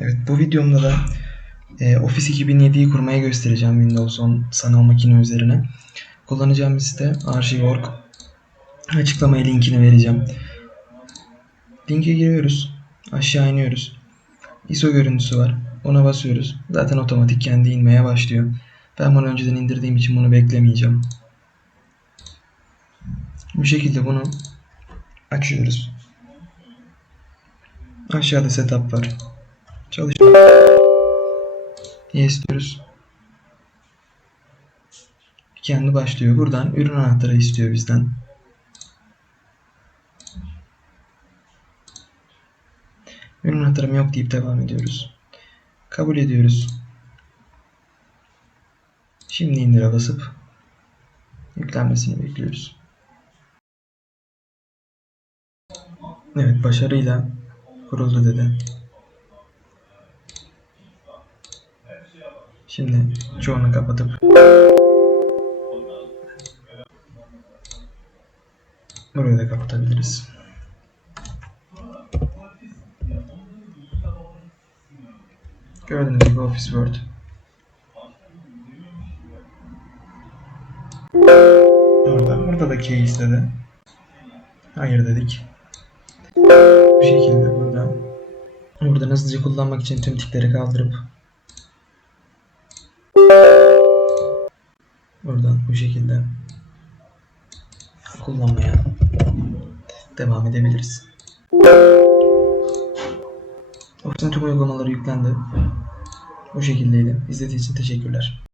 Evet bu videomda da e, Office 2007'yi kurmaya göstereceğim Windows 10 sanal makine üzerine. Kullanacağım site Archive.org. Açıklamaya linkini vereceğim. Linke giriyoruz. Aşağı iniyoruz. ISO görüntüsü var. Ona basıyoruz. Zaten otomatik kendi inmeye başlıyor. Ben bunu önceden indirdiğim için bunu beklemeyeceğim. Bu şekilde bunu açıyoruz. Aşağıda setup var. Çalıştır. Yes diyoruz. Kendi başlıyor. Buradan ürün anahtarı istiyor bizden. Ürün anahtarım yok deyip devam ediyoruz. Kabul ediyoruz. Şimdi indire basıp yüklenmesini bekliyoruz. Evet başarıyla kuruldu dedi. Şimdi çoğunu kapatıp burayı da kapatabiliriz. Gördüğünüz gibi Office Word. Orada, burada da key istedi. Hayır dedik. Bu şekilde burada. Buradan hızlıca kullanmak için tüm tikleri kaldırıp buradan bu şekilde kullanmaya devam edebiliriz. Ofis'in tüm uygulamaları yüklendi. Bu şekildeydi. İzlediğiniz için teşekkürler.